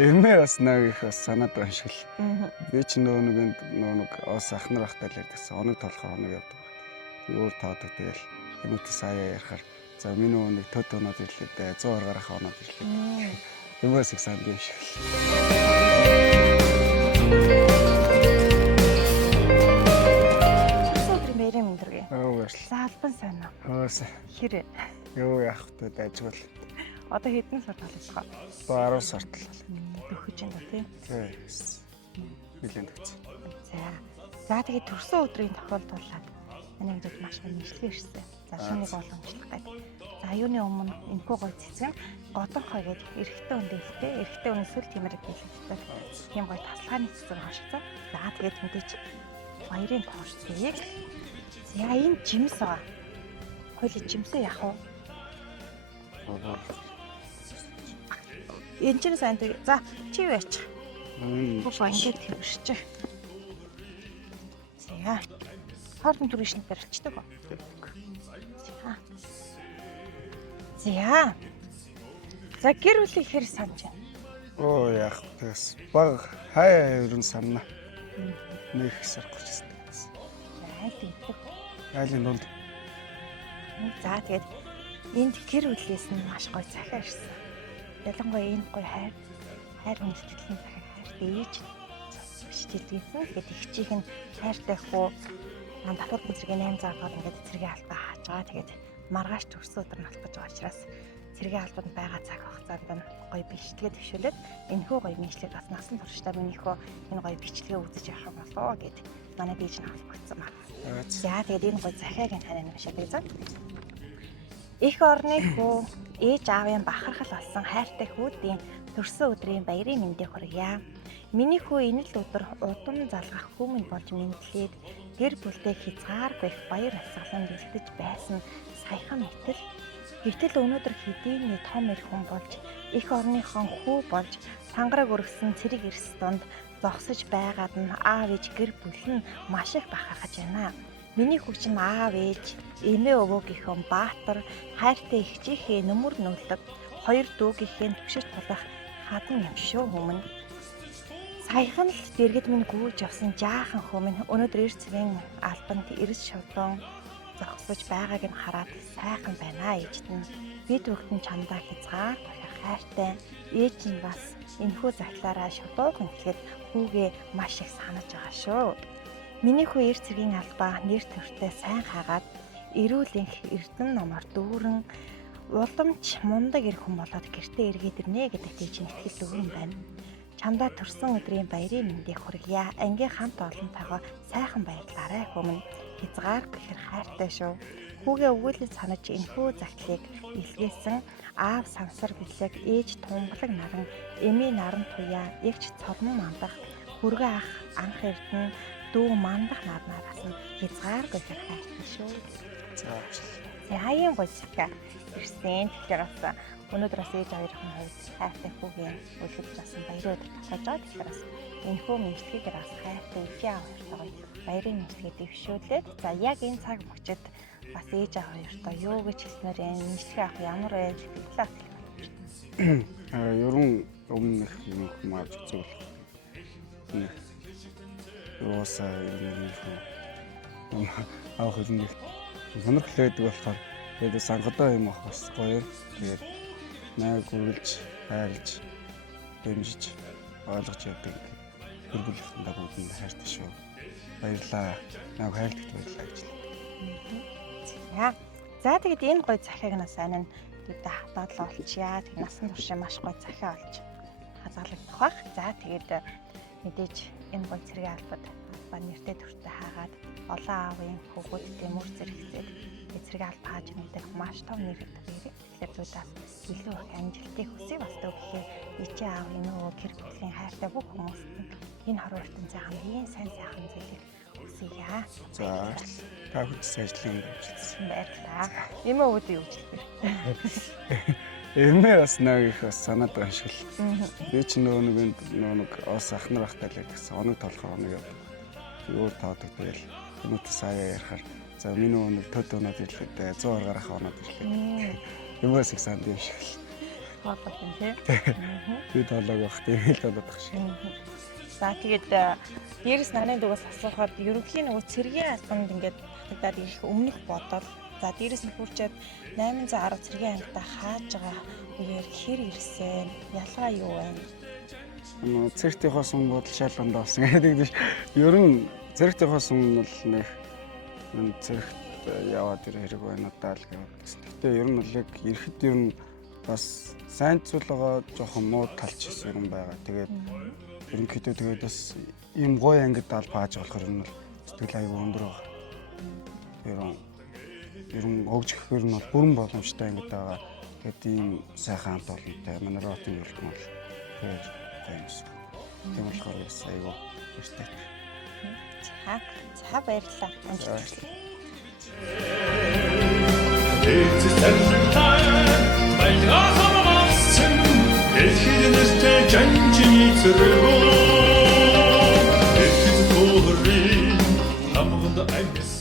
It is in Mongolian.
Эмээ бас нэг их бас санаад байгаа шиг л. Би ч нэг ос ахнар ахтай л ярьдагсан. Оног толохоор оног явдаг. Өөр таадаг тэгэл эмээтэй сая ярахаар за миний нэг төд оноод ирлээ дээ. 100 гаргахаа оноод ирлээ. Эмээс их санд юм шиг л. Сүүдрийн баярын мэндэргээ. Өөш. Заалбан сайн уу? Хөөс. Хэр Юу яах вэ дайжвал. одоо хэдэн сар болчихгоо? 10 сард л. Төхөж байна тийм. Нилээн төгс. За тэгээд төрсөн өдрийн тохиолдуулаад манай хэдүүд маш их нэшлэг ирсэн. За шүнийг боломжлох гэдэг. За юуны өмнө энэхүү гой цэцэн годонхой гэдэг эрэгтэй хүн дэлтэй. Эрэгтэй хүн сүл тиймэрэг хэлдэг. Тийм гой таслаханы цэцэг хашигцсан. За тэгээд мэдээч баярын тоорцгийг. За энэ жимс байгаа. Хойло жимсээ яах вэ? Энэ ч сайн тэг. За чи юу яачих? Боо ингээд тэрвэрч. За. Хоолны түрээшнд барилчдаг. За. За гэр бүлийн хэр санаж байна? Оо яах вэ? Баг хай ерөн санана. Нэг сар 30 сар. За тийм. Айлын дунд. За тэгээд энд гэр бүлээс нь маш гоё захиа ирсэн. Ялангуяа энэ гоё хайр хүндэтгэлийн захиа хайртай ээж биччихсэн. Тэгээд их чих нь хайртай хөө давхар бүзрийн 8 заагад ингээд цэргийн алдаа хааж байгаа. Тэгээд маргааш төрсөн өдөр нь алах гэж байгаа учраас цэргийн албанд байгаа цаг хугацаанд нь гоё бичлэгээ төвшүүлээд энэхүү гоё бичлэгийг бас насан туршдаа минийхөө энэ гоё бичлэгээ үзэж явах болоо гэд манай дээж нь авалгацсан байна. За тэгээд энэ гоё захиаг нь танаа нэмшээ байзаа. Их орны хүү ээж аавын бахархал болсон хайртай хүүдийн төрсөн өдрийн баярын мэндийг хүргье. Миний хүү энэ л өдөр удам залгах хүмүүн болж мэдлээд гэр бүлтэй хязгааргүй их баяр асгалан бэлдэж байсан саяхан итэл. Гэтэл өнөөдөр хэдийний том эр хүн болж их орныхон хүү болж сангараг өргөсөн цэрэг эрс донд зогсож байгаад нь аав ээж гэр бүл нь маш их бахархаж байна. Миний хүүч нь аав ээж эмээ өвөөгийнхэн баатар хайртай ихчийнхээ нүмер нүлдэг хоёр дүүгийнхээ төвшөж тулах хадан юм шүү хүмүүн. Саяхан л дэргэд минь гүйж явсан жаахан хүмүүн өнөөдөр эрцвэн албанд эрс шавдан зогсож байгааг нь хараад сайхан байна ээжд нь. Бид бүгд нь чамдаа хязгаар тулах хайртай ээж нь бас энэхүү захлаараа шудуухан хэлэхэд хүүгээ маш их санаж байгаа шүү. Миний хүү эрт цэргийн албаа нэр төртэй сайн хаагаад эрүүл энх эрдэнэ номоор дүүрэн уламж мундаг эр хүн болоод гэртээ эргээд ирнэ гэдэг чинь итгэл өгөн байна. Чамдаа төрсөн өдрийн баярын мэндийг хүргье. Ангийн хамт олонтойгоо сайхан баярлаарай хүмүүн. Хязгаар гэхэр хайртай шүү. Хүүгээ өгүүлэн санаж энэхүү загтлыг илгээсэн аав сансар бэлэг ээж тумблаг наран эмээ наран туяа эгч цормон мандах хүргээ ах анх эрдэнэ дүү мандах нааднаас нь хязгаар гэхэр хайртай шүү. За аян гоё захиа ирсэн. Тэгэхээр бас өнөөдөр бас ээж хоёрын хувьд хайртай хүүгийн үлгэж басан баярын өдөр тохиож байгаа. Тэгэхээр бас энэхүү мэдлэгээр бас хайртай ээж аав хоёртойгоо баярын мэдлэгээ дэвшүүлээд за яг энэ цаг мөчид бас ээж аав хоёртой юу гэж хэлснээр энэ мэдлэгээ авах ямар вэ гэдэг талаас хэлмээр байна. Ерөн өмнө их юм авч үзвэл Роса юм авах юм сонирхол байдаг болохоор тэгээд сангадаа юм авах бас гоё. Тэгээд найг үргэлж хайрлж дэмжиж ойлгож явдаг гэр бүлийн дагууд нь хайртай шүү. Баярлалаа. Найг хайрлагт баярлалаа гэж. За тэгээд энэ гоё захиаг нас сайн нь гэдэг хатаад л олчиа. Тэгээд насан турш маш гоё захиа олж хазаалагдах бах. За тэгээд мэдээж энэ гоё цэргийн албад нэртэй төртөө хаагаад олон аавын хүүхдүүдтэй мөр зэрэгцээд цэргийн алба хааж мэдэх маш том нэр өгдөг хэрэг. Тэгэхээр зүудаас илүү их амжилтыг хүсье бас төгөхийн ичээ аав энэ өвөө гэр бүлийн хайртай бүх хүмүүст энэ хорвоо ертөнцийн хамгийн сайн сайхан зүйлийг хүсье. За та хүчтэй ажлын амжилтсан баярлалаа. Эмээ өвөд юу гэж хэлбэр? Эмээ бас нэг их бас санаад байгаа шиг л. Би ч нэг ос ахнар ахтай л ярьдагсан. Оног толохоор оног явдаг. Өөр таадаг тэгэл эмээтэй сая ярахаар за миний нэг төд оноод ирлээ дээ. 100 гаргахаа оноод ирлээ. Эмээс их санд юм шиг л. Хаадаг юм тий. би тоолог байх тийм л болоод байх шиг. За тэгээд дээрээс нарын дугаас асуухад ерөнхийн нөгөө цэргийн албанд ингээд татагдаад ирэх өмнөх бодол за дээрээс нь хүрчээд 810 цэргийн ангидаа хааж байгаа үеэр хэр ирсэн ялгаа юу вэ? Цэрэгтийнхөө сүм бодол шалганд болсон гэдэг нь ер нь цэрэгтийнхөө сүм нь бол нэг цэрэгт яваад ирэх хэрэг байна даа л гэсэн. Гэтэ ер нь л яг ирэхэд ер нь бас сайн зүйлгаа жоохон муу талч юм байгаа. Тэгээд ерөнхийдөө тэгээд бас ийм гоё ангид даал бааж болохоор ер нь сэтгэл аягүй өндөр байгаа. Ер нь өгж гэхээр нь бол бүрэн боломжтой ангид байгаа. Тэгээд ийм сайхан хамт олонтой манай ротын үйлдэл бол тэгээд гоё юмсан. Тийм болохоор бас аягүй өстэй. За баярлалаа. Амжилт. Дэлхийд нэртэй жанжины зэрэгөө Дэлхийд тохирын намганд амьс